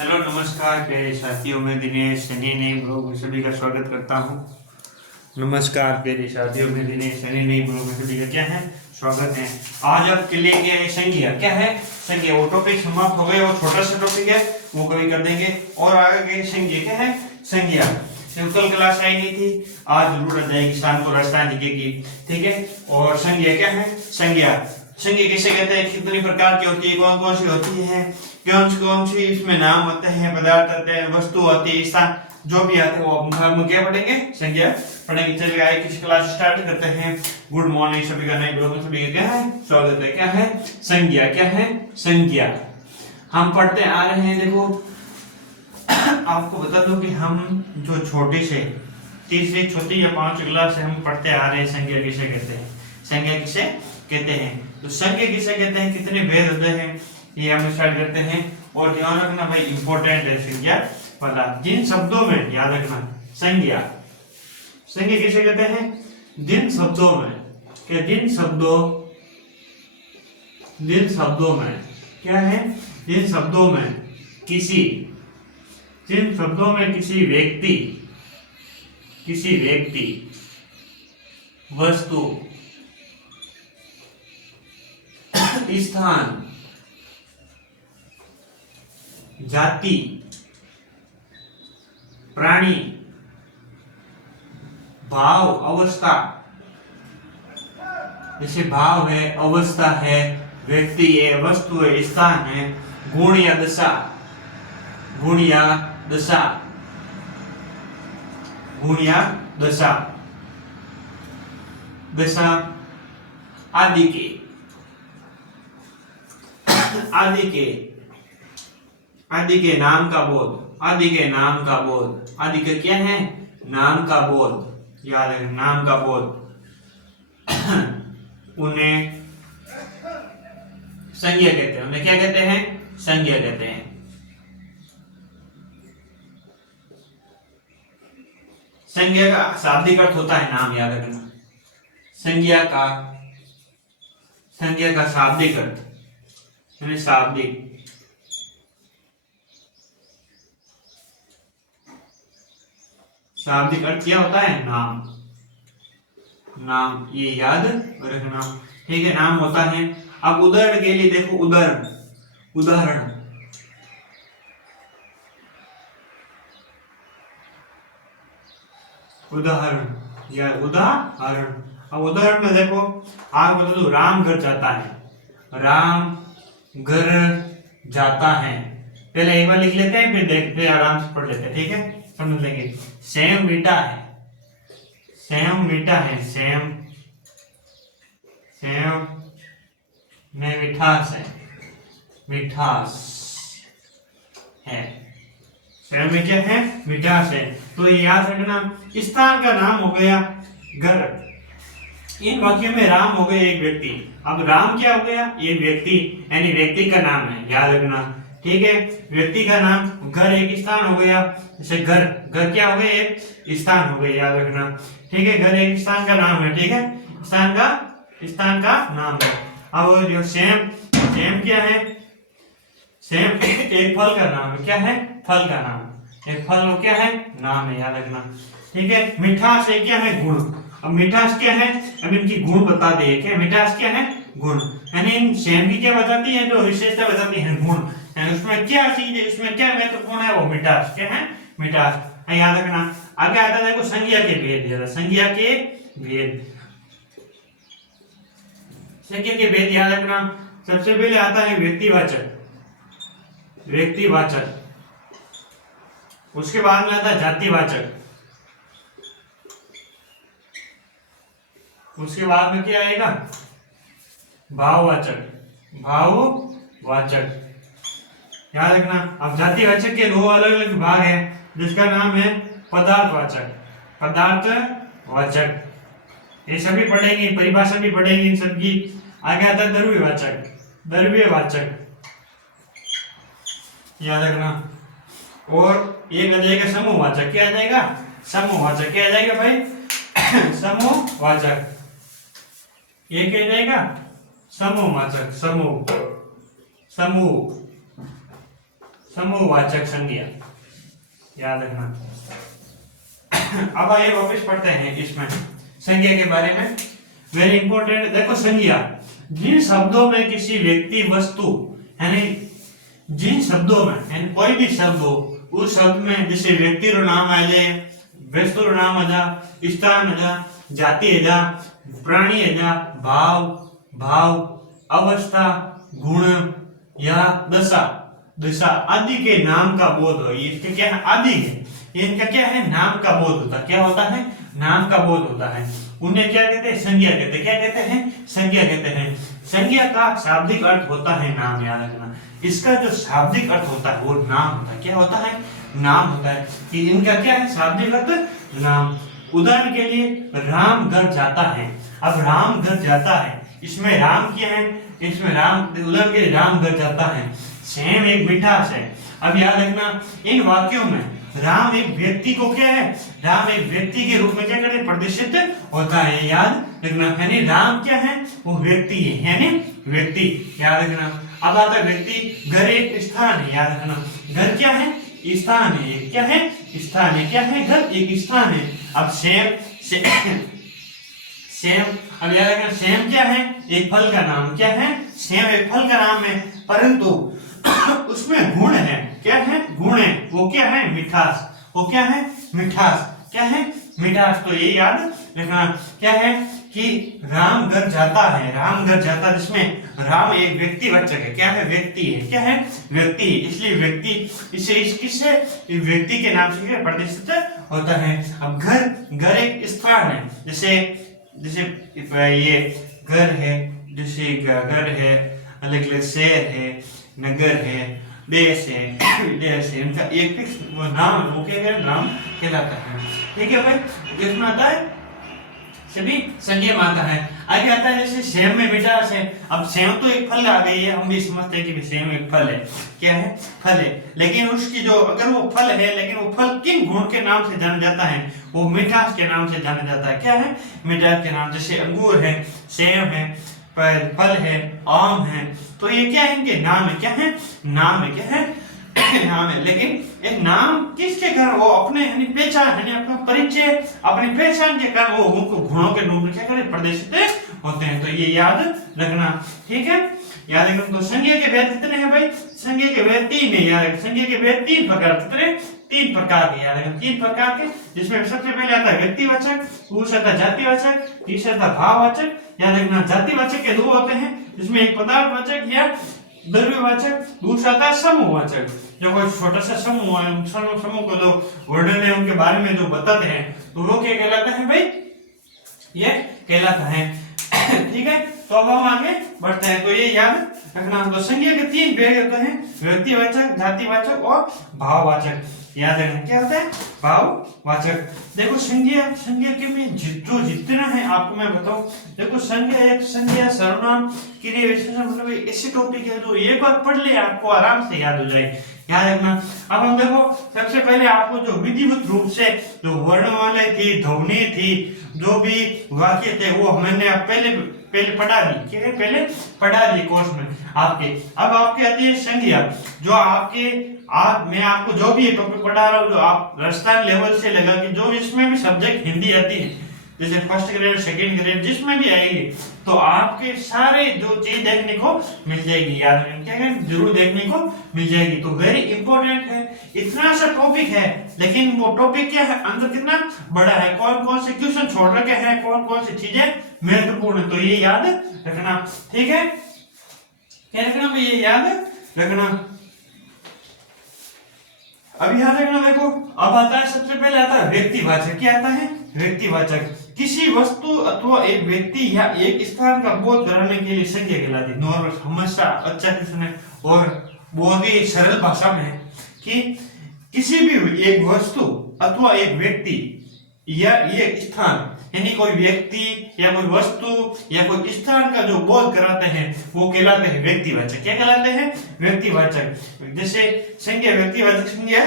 Hello नमस्कार प्यारे साथियों, मैं दिनेश सनी नई ब्लॉग में सभी का स्वागत करता हूँ। नमस्कार प्यारे साथियों, मैं दिनेश सनी नई ब्लॉग में सभी का क्या है स्वागत है। आज आपके लिए क्या है संज्ञा, क्या है संज्ञा। वो टॉपिक समाप्त हो गए, वो छोटा सा टॉपिक है वो कभी कर देंगे। और आगे संज्ञा क्या है संज्ञा। कल क्लास आई नहीं थी, आज जरूर आ जाएगी, शाम को रास्ता दिखेगी, ठीक है। और संज्ञा क्या है संज्ञा। संज्ञा किसे कहते हैं, कितनी प्रकार की होती है, कौन कौन सी होती है, कौन सी इसमें नाम होते हैं, पदार्थ होते हैं, वस्तु होती है, स्थान जो भी आते हैं वो हम क्या पढ़ेंगे संज्ञा पढ़ेंगे। चलिए आइए किस क्लास स्टार्ट करते हैं। गुड मॉर्निंग सभी का, नए ब्लॉग में सभी का क्या है स्वागत है। क्या है संज्ञा, क्या है संज्ञा। हम पढ़ते आ रहे हैं। देखो आपको बता दूं कि हम जो छोटे से तीसरी चौथी या पांचवी क्लास से हम पढ़ते आ रहे हैं संज्ञा किसे कहते हैं, संज्ञा किसे कहते हैं। तो संज्ञा किसे कहते हैं, कितने भेद होते हैं, ये हम स्टार्ट करते हैं। और ध्यान रखना भाई, इंपॉर्टेंट है संज्ञा वाला। जिन शब्दों में याद रखना संज्ञा, संज्ञा किसे कहते हैं, जिन शब्दों में क्या, जिन शब्दों में क्या है, जिन शब्दों में किसी व्यक्ति वस्तु स्थान जाति प्राणी भाव अवस्था, जैसे भाव है, अवस्था है, व्यक्ति है, वस्तु है, स्थान है, गुण या दशा आदि के नाम का बोध, आदि का क्या है नाम का बोध, याद है नाम का बोध। उन्हें संज्ञा कहते हैं, उन्हें क्या कहते हैं संज्ञा कहते हैं। संज्ञा का शाब्दिक अर्थ होता है नाम, याद रखना। संज्ञा का शाब्दिक अर्थ शाब्दिक अर्थ क्या होता है नाम, ये याद रखना, ठीक है। नाम होता है। अब उदाहरण के लिए देखो, उदाहरण यार उदाहरण। अब उदाहरण में देखो, आप बता दो, राम घर जाता है। पहले एक बार लिख लेते हैं, फिर देखते हैं, आराम से पढ़ लेते हैं, ठीक है, समझ लेंगे। सेम मीठा है, सेम में मिठास है, सेम में क्या है मिठास है। तो ये याद रखना। स्थान का नाम हो गया घर, इन वाक्यों में राम हो गए एक व्यक्ति। अब राम क्या हो गया, ये व्यक्ति, यानी व्यक्ति का नाम है, याद रखना, ठीक है। व्यक्ति का नाम, घर एक स्थान हो गया, जैसे घर क्या हो गया एक स्थान हो गया, याद रखना, ठीक है। घर एक स्थान का नाम है, ठीक है, स्थान का नाम है। अब जो सेम क्या है, सेम एक फल का नाम है, क्या है फल का नाम, एक फल क्या है नाम है, याद रखना, ठीक है। मिठास है क्या है गुण। अब मिठास क्या है, अब इनकी गुण बता दे, क्या मिठास क्या है गुण, यानी इन सेम की क्या बताती है, जो विशेषता बताती है गुण, यानी उसमें क्या चीज है, उसमें क्या महत्वपूर्ण है, वो मिठास, क्या है मिठास, याद रखना। आगे आता है देखो संज्ञा के भेद, संज्ञा के भेद याद रखना। सबसे पहले आता है व्यक्तिवाचक, उसके बाद में आता है जातिवाचक, उसके बाद में क्या आएगा भाववाचक, याद रखना। अब जातिवाचक के दो अलग अलग विभाग हैं, जिसका नाम है पदार्थवाचक, ये सभी पढ़ेंगे, परिभाषा भी पढ़ेंगे इन सबकी। आगे आता है द्रव्यवाचक, याद रखना। और एक आ जाएगा समूहवाचक, क्या आ जाएगा समूहवाचक, क्या आ जाएगा भाई समूहवाचक, ये क्या जाएगा समूहवाचक, समूह समूहवाचक संज्ञा, याद रखना। अब आइए वापस पढ़ते हैं इसमें संज्ञा के बारे में। वेरी इंपॉर्टेंट, देखो संज्ञा जिन शब्दों में किसी व्यक्ति वस्तु यानी जिन शब्दों में यानी कोई भी शब्द हो उस शब्द में जैसे व्यक्ति रो नाम आ जाए, वस्तु रो नाम आ जा, स्थान आ जा, जाति आ जा, प्राणी आ जा, भाव भाव अवस्था गुण या दशा दशा आदि के नाम का बोध हो। इसके क्या है, आदि है, इनका क्या है, नाम का बोध होता है। क्या होता है, नाम का बोध होता है। उन्हें क्या कहते हैं, संज्ञा कहते हैं। क्या कहते हैं, संज्ञा कहते हैं। संज्ञा का शाब्दिक अर्थ होता है नाम, याद रखना। इसका जो शाब्दिक अर्थ होता है वो नाम होता है। क्या होता है, नाम होता है। कि इनका क्या है, शाब्दिक अर्थ नाम। उदाहरण के लिए राम घर जाता है। अब राम घर जाता है, इसमें राम क्या है, इसमें राम, उदाहरण के लिए राम घर जाता है। सेम एक मिठास है। अब याद रखना इन वाक्यों में राम एक व्यक्ति को क्या है, राम एक व्यक्ति के रूप में क्या करते प्रदर्शित होता है, याद रखना। यानी राम क्या है, वो व्यक्ति है, यानी व्यक्ति, याद रखना। अब आता है व्यक्ति, घर एक स्थान है, याद रखना। घर क्या है, स्थान है, क्या है, स्थान है, क्या है, घर एक स्थान है। अब सेम अब याद रखना सेम क्या है, एक फल का नाम। क्या है, सेम एक फल का नाम है, परंतु उसमें गुण है। क्या है, गुण है, वो क्या है, मिठास। वो क्या है, मिठास। क्या है, मिठास। तो ये याद रखना क्या है कि राम घर जाता है, राम घर जाता, जिसमें राम एक व्यक्तिवाचक है। क्या है, व्यक्ति है। क्या है, व्यक्ति। इसलिए व्यक्ति इसे किससे, व्यक्ति के नाम से प्रतिष्ठित होता है। अब घर एक स्थान है, जैसे ये घर है, जैसे घर है, अलग अलग शहर है, नगर है, देश है, विदेश है, इनका एक फिक्स नाम, वो क्या नाम कहलाता है। ठीक है भाई, इसमें आता है सभी संज्ञा में आता है। आगे आता है जैसे सेम में मिठास है। अब सेम तो एक फल आ गई है, हम भी समझते हैं कि सेम एक फल है। क्या है, फल है, लेकिन उसकी जो अगर वो फल है, लेकिन वो फल किन गुण के नाम से जाना जाता है, वो मिठास के नाम से जाना जाता है। क्या है, मिठास के नाम। जैसे अंगूर है, सेम है, फल है, आम है, तो ये क्या है, इनके नाम है। क्या है, नाम है। क्या है, नाम है। लेकिन एक नाम किसके कारण, वो अपने यानी पहचान यानी अपना परिचय, अपनी पहचान के कारण वो उनको गुणों के रूप में क्या करे प्रदर्शित होते हैं। तो ये याद रखना। ठीक है, याद रखना। तो संज्ञा के भेद कितने हैं भाई, संज्ञा के भेद 3 है। याद रखना संज्ञा के भेद 3 प्रकार, कितने, 3 प्रकार के। याद रखना 3 प्रकार के, जिसमें सबसे पहले आता है व्यक्तिवाचक, दूसरा आता है जातिवाचक, तीसरा आता है भाववाचक। याद रखना जातिवाचक के 2 होते हैं, जिसमें एक पदार्थवाचक या द्रव्यवाचक, दूसरा आता है समूहवाचक। जो कोई छोटा सा समूह है, समूह को जो वर्णन है उनके बारे में जो बताते हैं, तो वो क्या कहलाता है भाई, ये कहलाता है। ठीक है, तो अब हम आगे बढ़ते हैं। तो ये याद रखना। तो संज्ञा के 3 भेद होते हैं, व्यक्तिवाचक, जातिवाचक और भाववाचक। याद रखना क्या होता है, भाववाचक। देखो संज्ञा के में जो जितना है आपको मैं बताऊं। देखो संज्ञा सर्वनाम, क्रिया विशेषण, मतलब ऐसे टॉपिक है जो एक बार पढ़ ले आपको आराम से याद हो जाए। याद रखना। अब हम देखो सबसे पहले आपको जो विधिवत रूप से जो वर्णमाला थी, ध्वनि थी, जो भी वाक्य थे, वो हमने पहले पढ़ा ली। क्या है, पहले पढ़ा ली कोर्स में आपके। अब आपके आती है संज्ञा, जो मैं आपको जो भी टॉपिक पढ़ा रहा हूँ, जो आप राजस्थान लेवल से लगा कि जो इसमें भी सब्जेक्ट हिंदी आती है, जैसे फर्स्ट ग्रेड, सेकंड ग्रेड, जिसमें भी आएगी, तो आपके सारे जो चीज देखने को मिल जाएगी। याद रखें, जरूर देखने को मिल जाएगी। तो वेरी इंपॉर्टेंट है, इतना सा टॉपिक है, लेकिन वो टॉपिक क्या है, अंदर कितना बड़ा है, कौन कौन से क्वेश्चन छोड़ रखे हैं, कौन कौन सी चीजें महत्वपूर्ण है, तो ये याद रखना। ठीक है, क्या रखना भाई, ये याद रखना। अब याद रखना। देखो अब आता है, सबसे पहले आता है व्यक्तिवाचक। क्या आता है, व्यक्तिवाचक। किसी वस्तु अथवा एक व्यक्ति या एक स्थान का बोध कराने के लिए संज्ञा कहलाती है। नॉर्मल हमेशा अच्छा क्वेश्चन है और बहुत ही सरल भाषा में है कि किसी भी एक वस्तु अथवा एक व्यक्ति या एक स्थान, यानी कोई व्यक्ति या कोई वस्तु या कोई स्थान का जो बोध कराते हैं वो कहलाते हैं व्यक्तिवाचक। क्या कहलाते हैं, व्यक्तिवाचक। जैसे संज्ञा व्यक्तिवाचक संज्ञा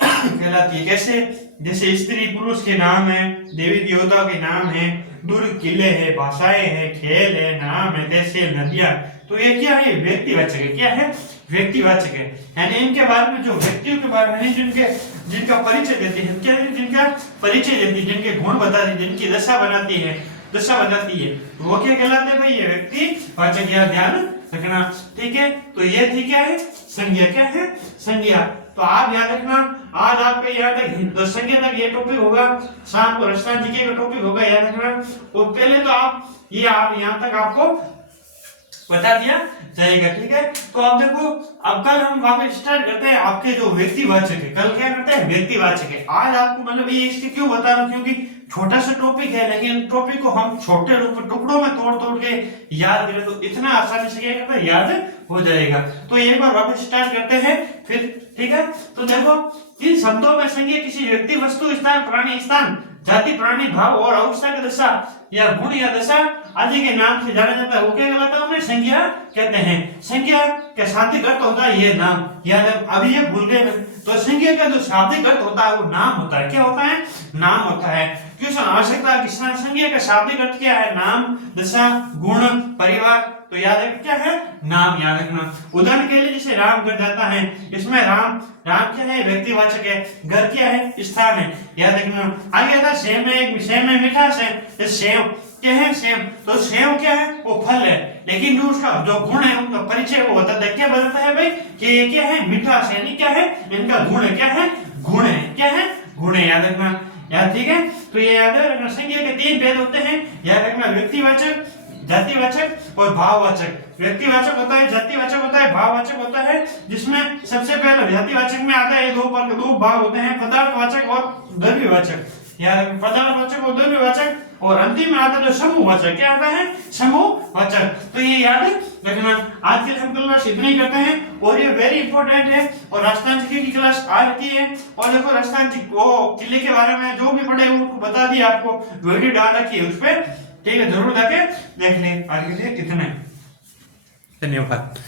कहलाती है। कैसे, जैसे स्त्री पुरुष के नाम है, देवी देवताओं के नाम है, दुर्ग किले हैं, भाषाएं हैं, खेल है, नाम है, देश है, नदियां, तो ये क्या है, व्यक्तिवाचक है। क्या है, व्यक्तिवाचक है। यानी इनके बारे में, जो व्यक्तियों के बारे में जिनका परिचय देती है, क्या है, जिनका परिचय देती है, जिनके गुण बताती है, जिनकी दशा बताती है, वो क्या कहलाते हैं भाई, ये व्यक्तिवाचक। या ध्यान रखना, ठीक है। तो ये थी क्या है, संज्ञा। क्या है, संज्ञा। तो आप याद रखना, आज आपके यहाँ तक तो संज्ञा तक ये टॉपिक होगा, शाम को रचना जीके का टॉपिक होगा, याद रखना। और पहले तो आप यहाँ तक आपको बता दिया जाएगा, ठीक है। तो अब देखो, अब कल हम वापस स्टार्ट करते हैं आपके जो व्यक्तिवाचक है। कल क्या करते हैं, व्यक्तिवाचक है। आज आपको मतलब ये इसके क्यों बता रहा हूँ, क्योंकि छोटा सा टॉपिक है, लेकिन टॉपिक को हम छोटे टुकड़ों में तोड़ के याद करें तो इतना आसानी से क्या करता है, याद हो जाएगा। तो एक बार वापस स्टार्ट करते हैं फिर, ठीक है। तो देखो, इन शब्दों में संज्ञा किसी व्यक्ति, वस्तु, स्थान, प्राणी, स्थान, जाति, प्राणी, भाव और अवस्था की दशा या गुण या दशा आदि के नाम से जाना जाता है। वो क्या कहलाता है, संज्ञा कहते हैं। संज्ञा का शाब्दिक अर्थ होता है ये नाम। याद, अभी ये भूल गए। तो संज्ञा का जो शाब्दिक अर्थ होता है वो नाम होता है। क्या होता है, नाम होता है। क्वेश्चन आवश्यकता कि संज्ञा का शाब्दिक अर्थ क्या है, नाम, दशा, गुण, परिवार। तो याद रखना क्या है, नाम। याद रखना, उदाहरण के लिए जैसे राम घर जाता है, इसमें राम क्या है, व्यक्तिवाचक है। घर क्या है, स्थान है। याद रखना। आगे था सेम में मिठास है, सेव क्या है, सेव। तो सेव क्या है, वो फल है, लेकिन जो उसका जो गुण है, उनका परिचय वो बताता है। क्या बताता है भाई, कि ये क्या है, मिठास, यानी क्या है, इनका गुण है। क्या है, गुण है। क्या है, गुण है। याद रखना, याद, ठीक है। तो ये याद रखना, संज्ञा के 3 भेद होते हैं। याद रखना, व्यक्तिवाचक, जातिवाचक और भाववाचक। व्यक्तिवाचक होता है, जातिवाचक होता है, भाववाचक होता है। जिसमें सबसे पहले जातिवाचक में आता है, दो भाग होते हैं, पदार्थवाचक और द्रव्यवाचक। याद रखना, पदार्थवाचक और द्रव्यवाचक। और अंतिम में आता है जो समूहवाचक। क्या आता है, समूहवाचक। तो ये याद रखना। आज के लिए हम क्लास इतना ही करते हैं, और ये वेरी इंपॉर्टेंट है। और राजस्थान जीके की क्लास आ रही है। और देखो, राजस्थान जी वो किले के बारे में जो भी पढ़े वो बता दिया आपको, वीडियो डाल रखी है उस पर, ठीक है। जरूर जाके देख लें। आज के लिए कितना है, धन्यवाद।